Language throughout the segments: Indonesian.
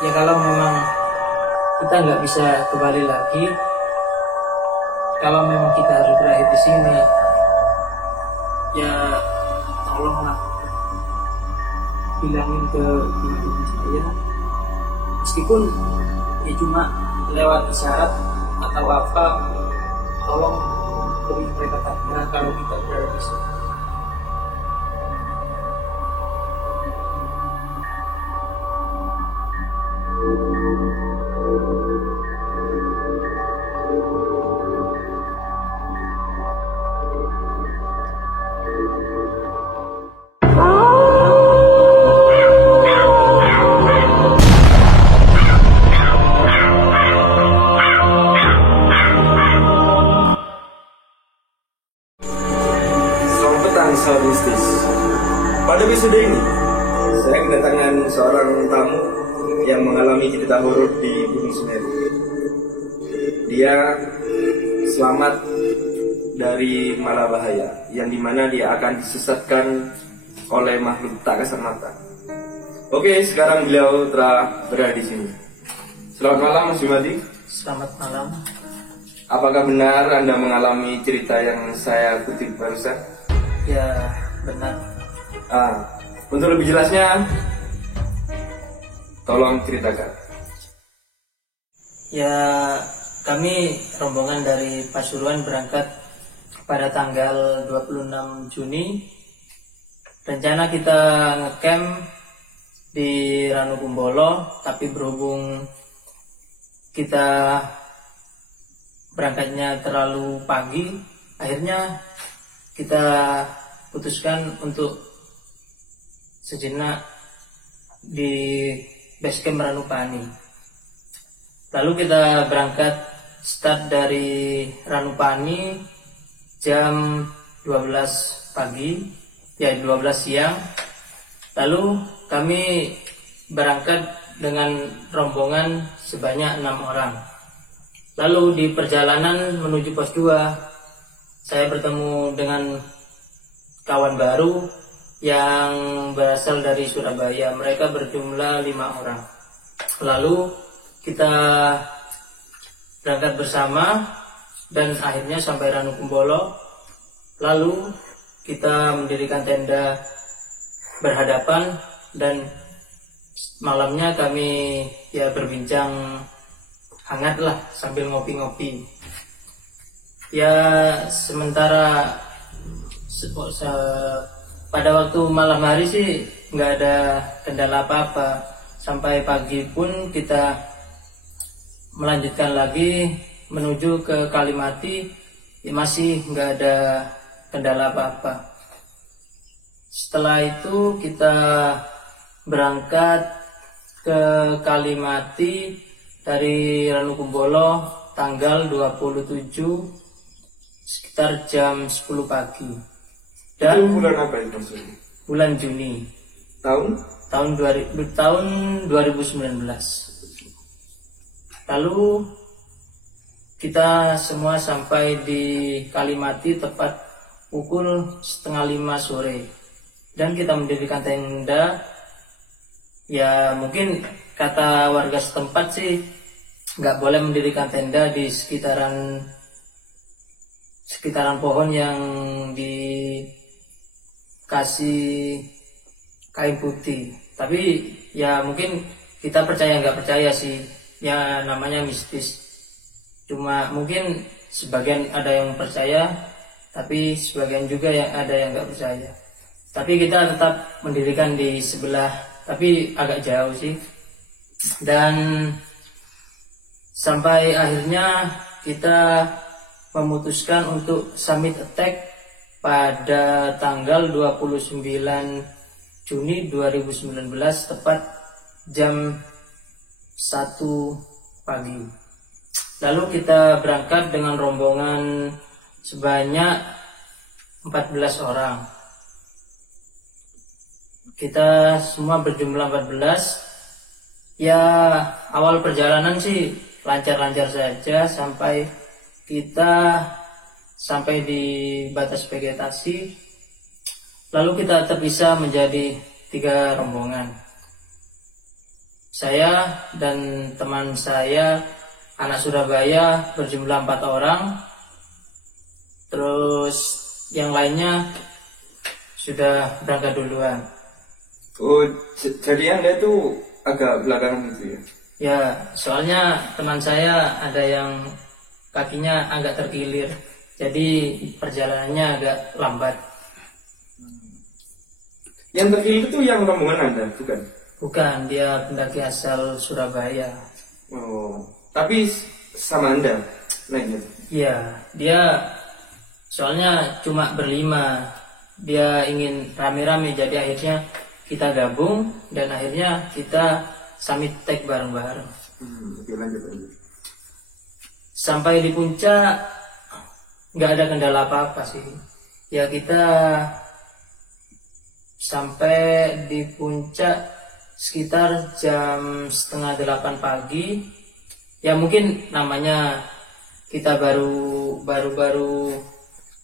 Ya kalau memang kita nggak bisa kembali lagi, kalau memang kita harus berakhir di sini, ya tolonglah bilangin ke teman-teman saya, meskipun ya cuma lewat isyarat atau apa, tolong beri mereka tanda kalau kita berada di sini. Selamat petang, sahabat mistis. Pada episode ini, saya kedatangan seorang tamu yang mengalami cerita horor di Gunung Semeru. Dia selamat dari mara bahaya, yang dimana dia akan disesatkan oleh makhluk tak kasat mata. Oke, sekarang beliau telah berada di sini. Selamat malam, Mas Jumadi. Selamat malam. Apakah benar Anda mengalami cerita yang saya kutip barusan? Ya benar. Untuk lebih jelasnya, tolong ceritakan. Ya, kami rombongan dari Pasuruan berangkat pada tanggal 26 Juni. Rencana kita ngecamp di Ranukumbolo, tapi berhubung kita berangkatnya terlalu pagi, akhirnya kita putuskan untuk sejenak di base camp Ranupani. Lalu kita berangkat start dari Ranupani jam 12 pagi, ya 12 siang. Lalu kami berangkat dengan rombongan sebanyak 6 orang. Lalu di perjalanan menuju pos 2, saya bertemu dengan kawan baru yang berasal dari Surabaya. Mereka berjumlah 5 orang. Lalu kita berangkat bersama dan akhirnya sampai Ranukumbolo. Lalu kita mendirikan tenda berhadapan dan malamnya kami ya berbincang hangat lah sambil ngopi-ngopi. Ya sementara pada waktu malam hari sih nggak ada kendala apa-apa. Sampai pagi pun kita melanjutkan lagi menuju ke Kalimati, ya masih nggak ada kendala apa-apa. Setelah itu kita berangkat ke Kalimati dari Ranukumbolo tanggal 27 sekitar jam 10 pagi. Dan itu bulan apa itu maksudnya? Bulan Juni. Tahun 2019. Lalu kita semua sampai di Kalimati tepat pukul 4:30 sore. Dan kita mendirikan tenda. Ya mungkin kata warga setempat sih nggak boleh mendirikan tenda di sekitaran pohon yang dikasih kain putih. Tapi ya mungkin kita percaya nggak percaya sih, ya namanya mistis. Cuma mungkin sebagian ada yang percaya, tapi sebagian juga yang ada yang nggak percaya. Tapi kita tetap mendirikan di sebelah, tapi agak jauh sih. Dan sampai akhirnya kita memutuskan untuk summit attack pada tanggal 29 Juni 2019 tepat jam 1 pagi. Lalu kita berangkat dengan rombongan sebanyak 14 orang. Kita semua berjumlah 14. Ya awal perjalanan sih lancar-lancar saja sampai kita sampai di batas vegetasi. Lalu kita terpisah menjadi 3 rombongan. saya dan teman saya anak Surabaya berjumlah 4 orang. Terus yang lainnya sudah berangkat duluan. Oh, jadi Anda itu agak belakangan gitu ya? Ya, soalnya teman saya ada yang kakinya agak terkilir, jadi perjalanannya agak lambat. Yang terkilir itu yang rombongan Anda, bukan? Bukan, dia pendaki asal Surabaya. Oh, tapi sama Anda naiknya? Iya, dia soalnya cuma berlima. Dia ingin rame-rame, jadi akhirnya kita gabung dan akhirnya kita summit tag bareng-bareng. Oke, lanjut. Sampai di puncak nggak ada kendala apa-apa sih. Ya kita sampai di puncak sekitar jam setengah 8 pagi. Ya mungkin namanya kita baru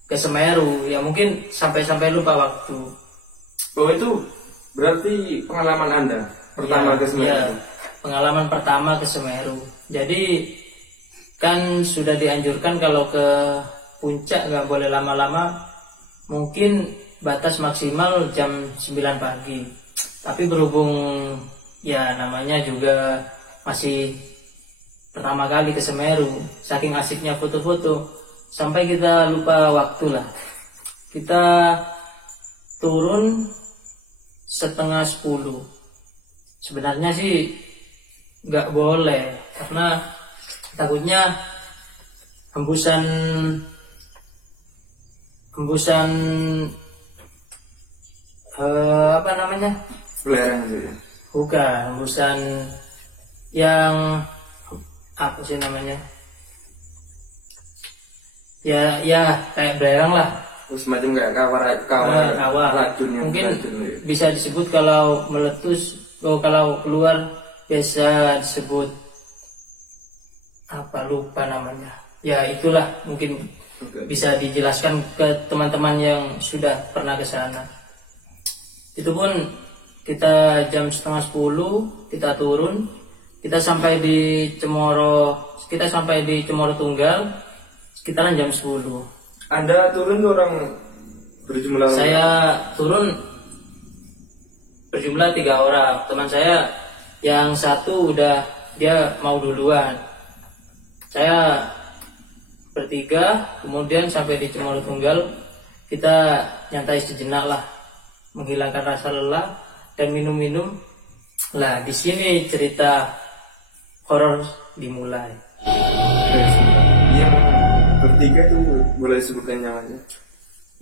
ke Semeru, ya mungkin sampai lupa waktu. Oh, itu berarti pengalaman Anda pertama ke Semeru? Ya, pengalaman pertama ke Semeru. Jadi kan sudah dianjurkan kalau ke puncak nggak boleh lama-lama, mungkin batas maksimal jam 9 pagi. Tapi berhubung ya namanya juga masih pertama kali ke Semeru, saking asiknya foto-foto sampai kita lupa waktu lah. Kita turun setengah 10. Sebenarnya sih nggak boleh karena takutnya hembusan apa namanya? Belerang itu ya? Bukan, hembusan yang apa sih namanya? Ya kayak belerang lah. Semacam kayak kawar racun yang mungkin racun, ya. Bisa disebut kalau meletus, kalau keluar biasa disebut apa, lupa namanya. Ya itulah, mungkin bisa dijelaskan ke teman-teman yang sudah pernah ke sana. Itu pun kita jam setengah 10 kita turun, kita sampai di Cemoro Tunggal sekitaran jam 10. Anda turun tuh orang berjumlah? Saya turun berjumlah 3 orang. Teman saya yang satu dia mau duluan. Saya bertiga, kemudian sampai di Cemoro Tunggal kita nyantai sejenak lah, menghilangkan rasa lelah dan minum-minum. Lah di sini cerita horor dimulai. Yang bertiga tuh boleh sebutkan namanya?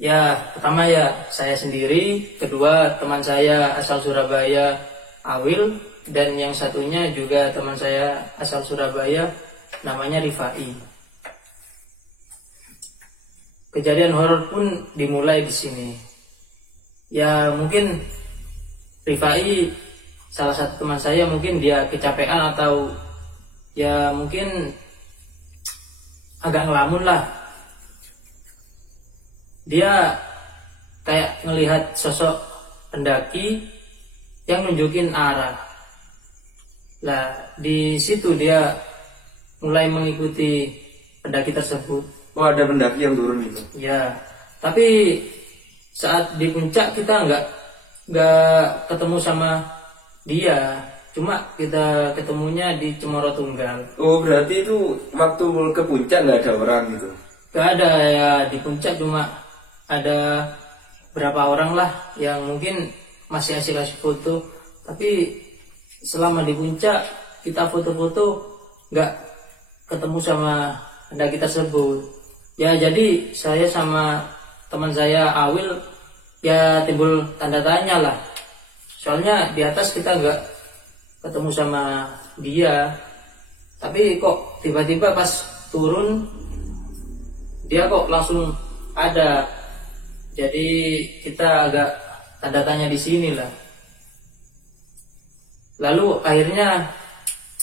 Ya, pertama ya saya sendiri, kedua teman saya asal Surabaya, Awil, dan yang satunya juga teman saya asal Surabaya, namanya Rifai. Kejadian horor pun dimulai di sini. Ya mungkin Rifai, salah satu teman saya, mungkin dia kecapean atau ya mungkin agak ngelamun lah. Dia kayak ngelihat sosok pendaki yang nunjukin arah. Lah di situ dia mulai mengikuti pendaki tersebut. Oh, ada pendaki yang turun itu? Ya, tapi saat di puncak kita nggak ketemu sama dia, cuma kita ketemunya di Cemoro Tunggal. Oh, berarti itu waktu ke puncak nggak ada orang gitu? Nggak ada ya, di puncak cuma ada berapa orang lah yang mungkin masih asik-asik foto. Tapi selama di puncak kita foto-foto nggak ketemu sama pendaki tersebut. Ya jadi saya sama teman saya Awil ya timbul tanda tanya lah. Soalnya di atas kita nggak ketemu sama dia, tapi kok tiba-tiba pas turun dia kok langsung ada. Jadi kita agak tanda tanya di sini lah. Lalu akhirnya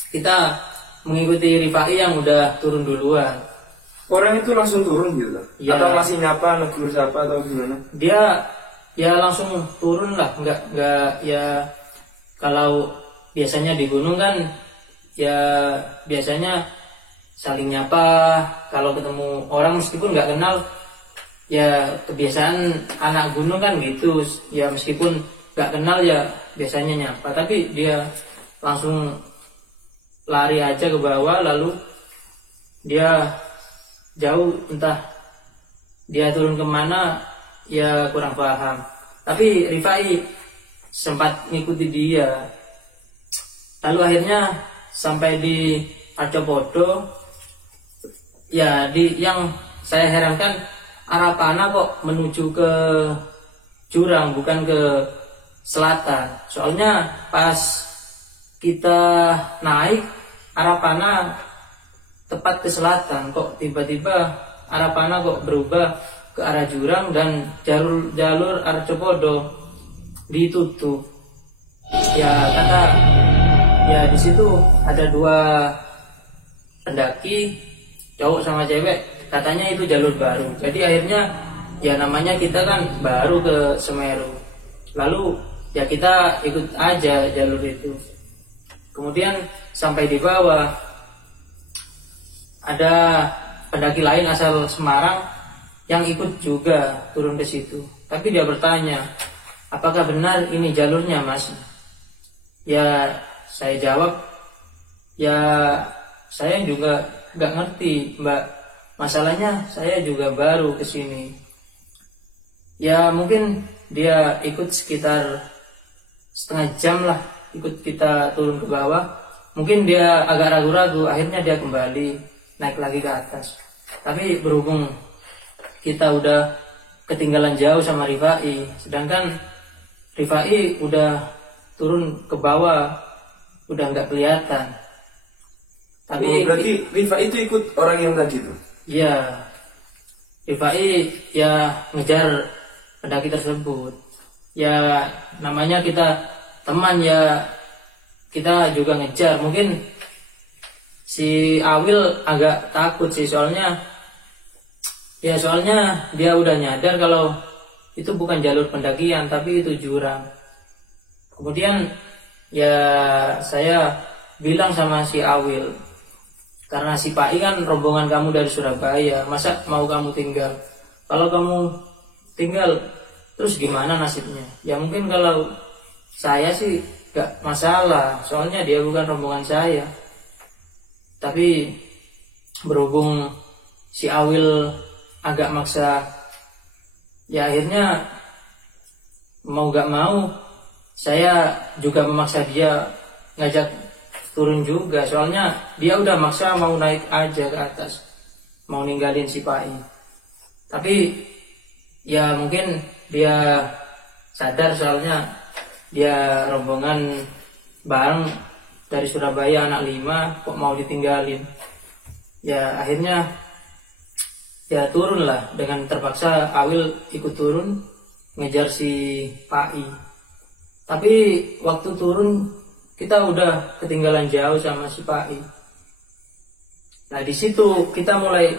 kita mengikuti Rifai yang udah turun duluan. Orang itu langsung turun gitu lah? Ya. Atau masih nyapa, negur siapa atau gimana? Dia ya langsung turun lah, nggak ya, kalau biasanya di gunung kan ya biasanya saling nyapa kalau ketemu orang meskipun nggak kenal, ya kebiasaan anak gunung kan gitu ya, meskipun nggak kenal ya biasanya nyapa, tapi dia langsung lari aja ke bawah, lalu dia jauh, entah dia turun kemana ya kurang paham. Tapi Rifai sempat ngikuti dia, lalu akhirnya sampai di Arcopodo. Ya yang saya herankan, arah panah kok menuju ke jurang bukan ke selatan. Soalnya pas kita naik arah panah tepat ke selatan, kok tiba-tiba arah panah kok berubah ke arah jurang dan jalur Arcopodo ditutup. Ya di situ ada 2 pendaki, cowok sama cewek, katanya itu jalur baru. Jadi akhirnya ya namanya kita kan baru ke Semeru, lalu ya kita ikut aja jalur itu. Kemudian sampai di bawah ada pendaki lain asal Semarang yang ikut juga turun ke situ. Tapi dia bertanya, apakah benar ini jalurnya Mas? Ya saya jawab, ya saya juga nggak ngerti Mbak, masalahnya saya juga baru ke sini. Ya mungkin dia ikut sekitar setengah jam lah, ikut kita turun ke bawah. Mungkin dia agak ragu-ragu, akhirnya dia kembali naik lagi ke atas. Tapi berhubung kita udah ketinggalan jauh sama Rifai, sedangkan Rifai udah turun ke bawah, udah nggak kelihatan. Tapi berarti Rifai itu ikut orang yang tadi tuh? Iya, Rifai ya ngejar pendaki tersebut. Ya namanya kita teman ya, kita juga ngejar. Mungkin si Awil agak takut sih, soalnya dia udah nyadar kalau itu bukan jalur pendakian tapi itu jurang. Kemudian ya saya bilang sama si Awil, karena si Pai kan rombongan kamu dari Surabaya, masa mau kamu tinggal? Kalau kamu tinggal terus gimana nasibnya? Ya mungkin kalau saya sih gak masalah, soalnya dia bukan rombongan saya. Tapi berhubung si Awil agak maksa, ya akhirnya mau gak mau saya juga memaksa dia ngajak turun juga, soalnya dia udah maksa mau naik aja ke atas, mau ninggalin si Pai. Tapi ya mungkin dia sadar, soalnya dia rombongan bareng dari Surabaya, anak 5, kok mau ditinggalin. Ya akhirnya ya turun lah, dengan terpaksa Awil ikut turun ngejar si Pai. Tapi waktu turun kita udah ketinggalan jauh sama si Pai. Nah di situ kita mulai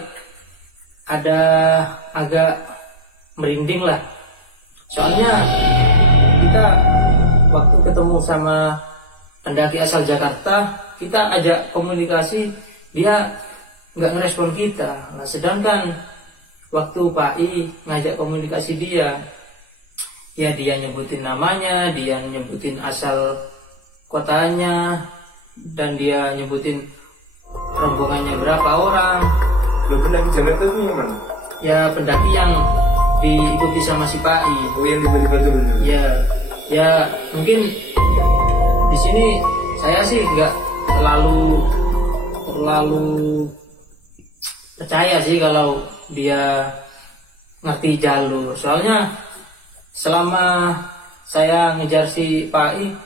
ada agak merinding lah, soalnya kita waktu ketemu sama pendaki asal Jakarta, kita ajak komunikasi, dia nggak ngerespon kita. Nah sedangkan waktu Pai ngajak komunikasi dia, ya dia nyebutin namanya, dia nyebutin asal kotanya, dan dia nyebutin rombongannya berapa orang. Pendaki Jakarta itu yang mana? Ya pendaki yang diikuti sama si Pai. Oh yang tiba-tiba turun. Ya mungkin di sini saya sih nggak terlalu percaya sih kalau dia ngerti jalur. Soalnya selama saya ngejar si Pai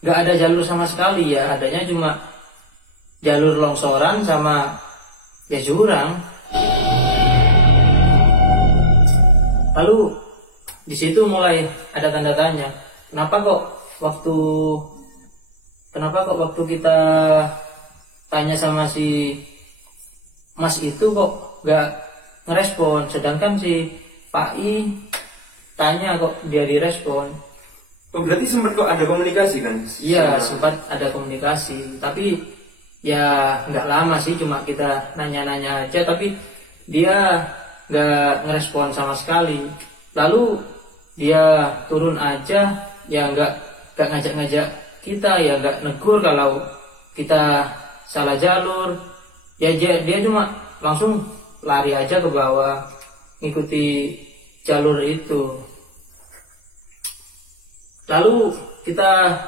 nggak ada jalur sama sekali, ya adanya cuma jalur longsoran sama ya jurang. Lalu di situ mulai ada tanda tanya, kenapa kok waktu kita tanya sama si Mas itu kok nggak ngerespon, sedangkan si Pai tanya kok dia direspon. Oh, berarti sempat kok ada komunikasi kan? Iya, sempat ada komunikasi, tapi ya nggak lama sih, cuma kita nanya-nanya aja, tapi dia nggak ngerespon sama sekali. Lalu dia turun aja, ya nggak ngajak-ngajak kita, ya nggak negur kalau kita salah jalur. Ya dia cuma langsung lari aja ke bawah, ngikuti jalur itu. Lalu kita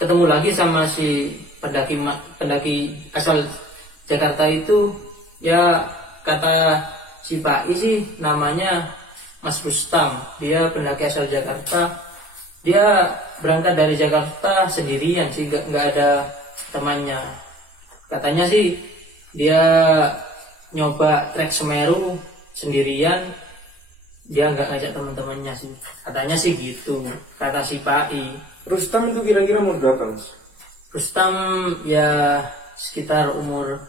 ketemu lagi sama si pendaki asal Jakarta itu, ya kata si Pak I sih namanya Mas Rustam, dia pendaki asal Jakarta. Dia berangkat dari Jakarta sendirian sih, nggak ada temannya. Katanya sih dia nyoba trek Semeru sendirian, dia nggak ngajak teman-temannya sih. Katanya sih gitu, kata si Pak I. Rustam itu kira-kira umur berapa, Mas? Rustam ya sekitar umur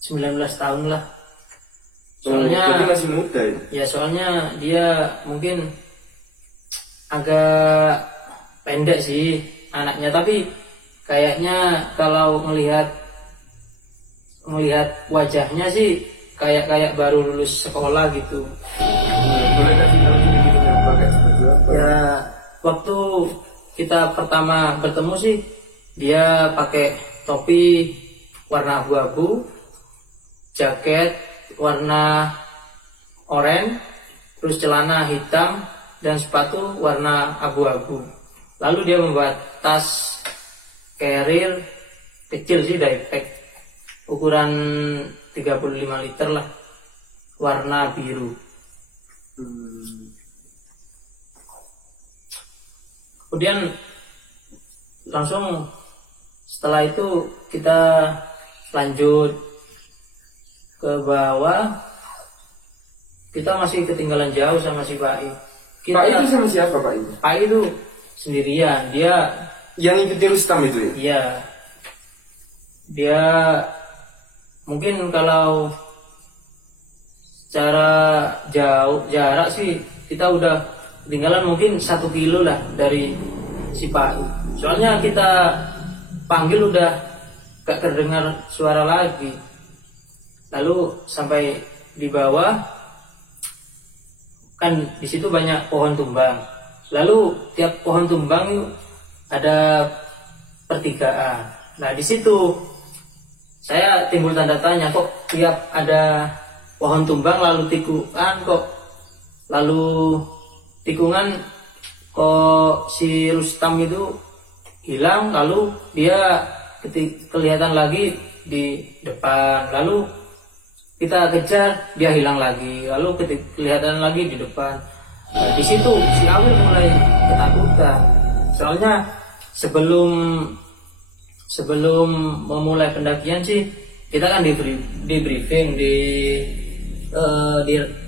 19 tahun lah. Soalnya jadi masih muda ya? Ya soalnya dia mungkin agak pendek sih anaknya, tapi kayaknya kalau melihat wajahnya sih kayak baru lulus sekolah gitu. Boleh kasih tahu sedikit yang pakai seperti apa? Ya waktu kita pertama bertemu sih dia pakai topi warna abu-abu, jaket warna oranye, terus celana hitam dan sepatu warna abu-abu. Lalu dia membuat tas carrier kecil sih, diapack, ukuran 35 liter lah, warna biru. Kemudian langsung setelah itu kita lanjut ke bawah. Kita masih ketinggalan jauh sama si Pak I. Pak I itu sama siapa Pak I? Pak I itu sendirian, dia yang ikuti Rustam itu ya? Iya. Dia mungkin kalau secara jarak sih kita udah ketinggalan mungkin 1 kilo lah dari si Pak I. Soalnya kita panggil udah gak terdengar suara lagi. Lalu sampai di bawah, kan di situ banyak pohon tumbang. Lalu tiap pohon tumbang itu ada pertigaan. Nah di situ saya timbul tanda tanya, kok tiap ada pohon tumbang lalu tikungan kok si Rustam itu hilang, lalu dia kelihatan lagi di depan, lalu kita kejar, dia hilang lagi, lalu kelihatan lagi di depan. Nah, di situ si Awil mulai ketakutan. Soalnya sebelum memulai pendakian sih kita kan di briefing di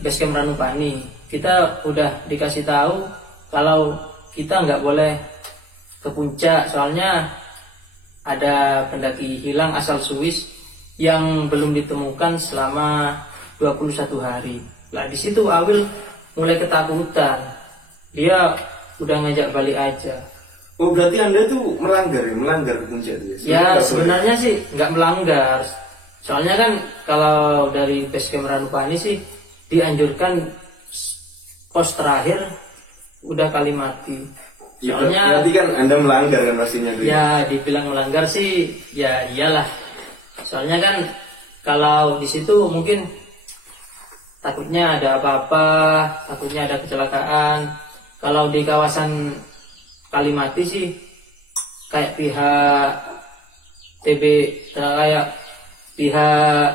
basecamp Ranupani. Kita udah dikasih tahu kalau kita nggak boleh ke puncak, soalnya ada pendaki hilang asal Swiss yang belum ditemukan selama 21 hari. Nah di situ Awil mulai ketakutan. Dia udah ngajak balik aja. Oh berarti Anda tuh melanggar ke puncak itu ya? Ya sebenarnya sih nggak melanggar. Soalnya kan kalau dari basecamp Ranupani sih dianjurkan pos terakhir udah Kalimati. Soalnya berarti kan Anda melanggar kan pastinya tuh. Ya dibilang melanggar sih ya iyalah. Soalnya kan kalau di situ mungkin takutnya ada apa-apa, takutnya ada kecelakaan. Kalau di kawasan Kalimati sih kayak pihak pihak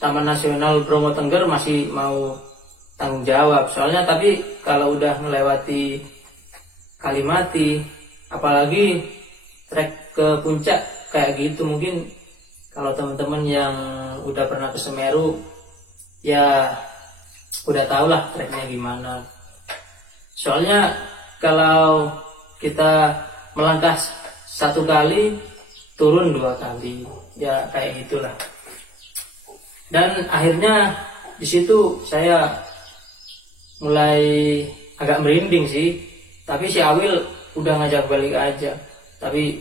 Taman Nasional Bromo Tengger masih mau tanggung jawab. Soalnya tapi kalau udah melewati Kalimati, apalagi trek ke puncak kayak gitu, mungkin kalau teman-teman yang udah pernah ke Semeru ya udah tau lah treknya gimana. Soalnya kalau kita melangkah 1 kali turun 2 kali ya kayak gitulah. Dan akhirnya di situ saya mulai agak merinding sih, tapi si Awil udah ngajak balik aja. Tapi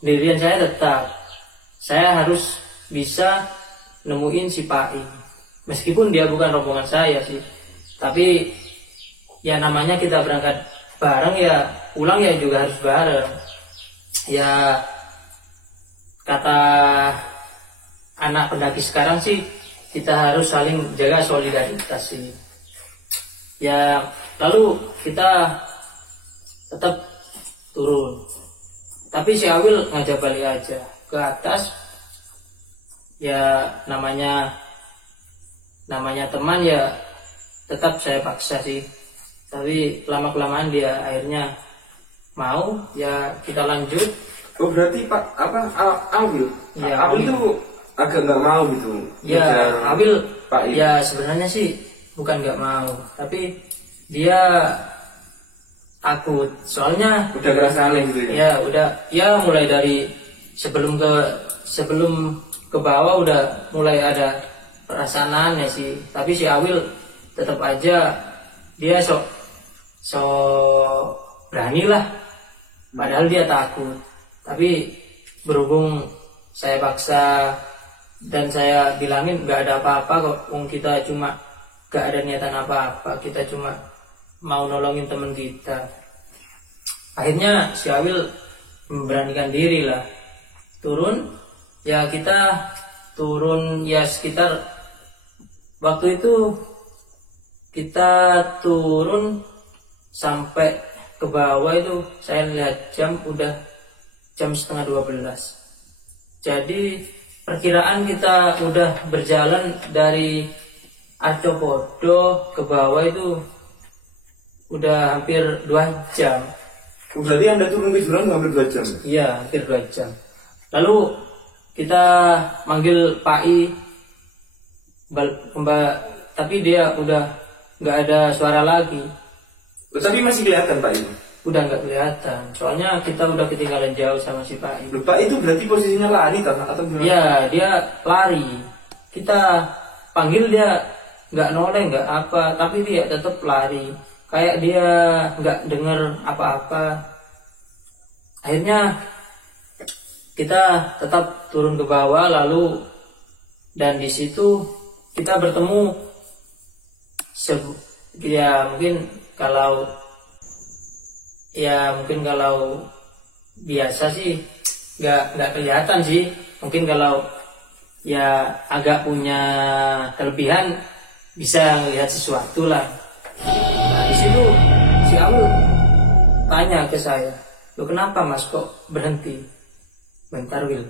pendirian saya tetap, saya harus bisa nemuin si Pai, meskipun dia bukan rombongan saya sih, tapi ya namanya kita berangkat bareng ya, pulang ya juga harus bareng. Ya kata anak pendaki sekarang sih, kita harus saling jaga solidaritas sih. Ya lalu kita tetap turun, tapi si Awil ngajak balik aja ke atas. Ya namanya teman ya, tetap saya paksa sih, tapi lama kelamaan dia akhirnya mau, ya kita lanjut. Oh berarti Awil, Ya, Awil itu agak nggak mau gitu. Ya Awil Pak ya sebenarnya sih bukan nggak mau, tapi dia takut, soalnya udah kerasa aneh gitu ya. ya udah, ya mulai dari sebelum ke bawah udah mulai ada perasaan aneh sih. Tapi si Awil tetap aja dia sok berani lah, padahal dia takut. Tapi berhubung saya paksa dan saya bilangin nggak ada apa-apa kok, kita cuma nggak ada niatan apa-apa, kita cuma mau nolongin teman kita. Akhirnya si Awil memberanikan diri lah turun. Ya kita turun ya sekitar, waktu itu kita turun sampai ke bawah itu saya lihat jam udah jam setengah 12. Jadi perkiraan kita udah berjalan dari Arcopodo ke bawah itu udah hampir 2 jam. Berarti Anda turun ke jurang hampir 2 jam? Iya, hampir 2 jam. Lalu kita manggil Pai, tapi dia udah nggak ada suara lagi. Tapi masih kelihatan Pak itu? Udah nggak kelihatan, soalnya kita udah ketinggalan jauh sama si Pai. Pak itu berarti posisinya lari atau gimana? Iya, dia lari. Kita panggil dia nggak noleh, nggak apa, tapi dia tetap lari. Kayak dia nggak dengar apa-apa. Akhirnya kita tetap turun ke bawah, lalu dan di situ kita bertemu ya mungkin kalau biasa sih nggak kelihatan sih, mungkin kalau ya agak punya kelebihan bisa melihat sesuatu lah. Nah di situ si Awil tanya ke saya, "Lo kenapa Mas kok berhenti?" "Bentar Wil,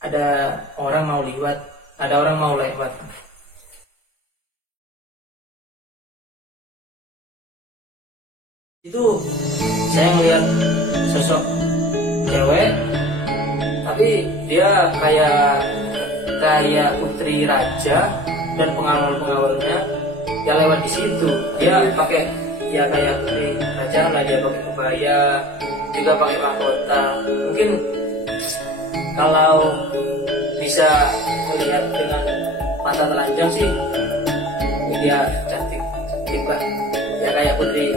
ada orang mau lewat." Itu saya melihat sosok cewek, tapi dia kayak putri raja dan pengawal-pengawalnya ya lewat di situ. Dia pakai ya kayak putri raja lah, dia pakai kebaya, juga pakai mahkota. Mungkin kalau bisa melihat dengan mata telanjang sih dia cantik banget, ya kayak putri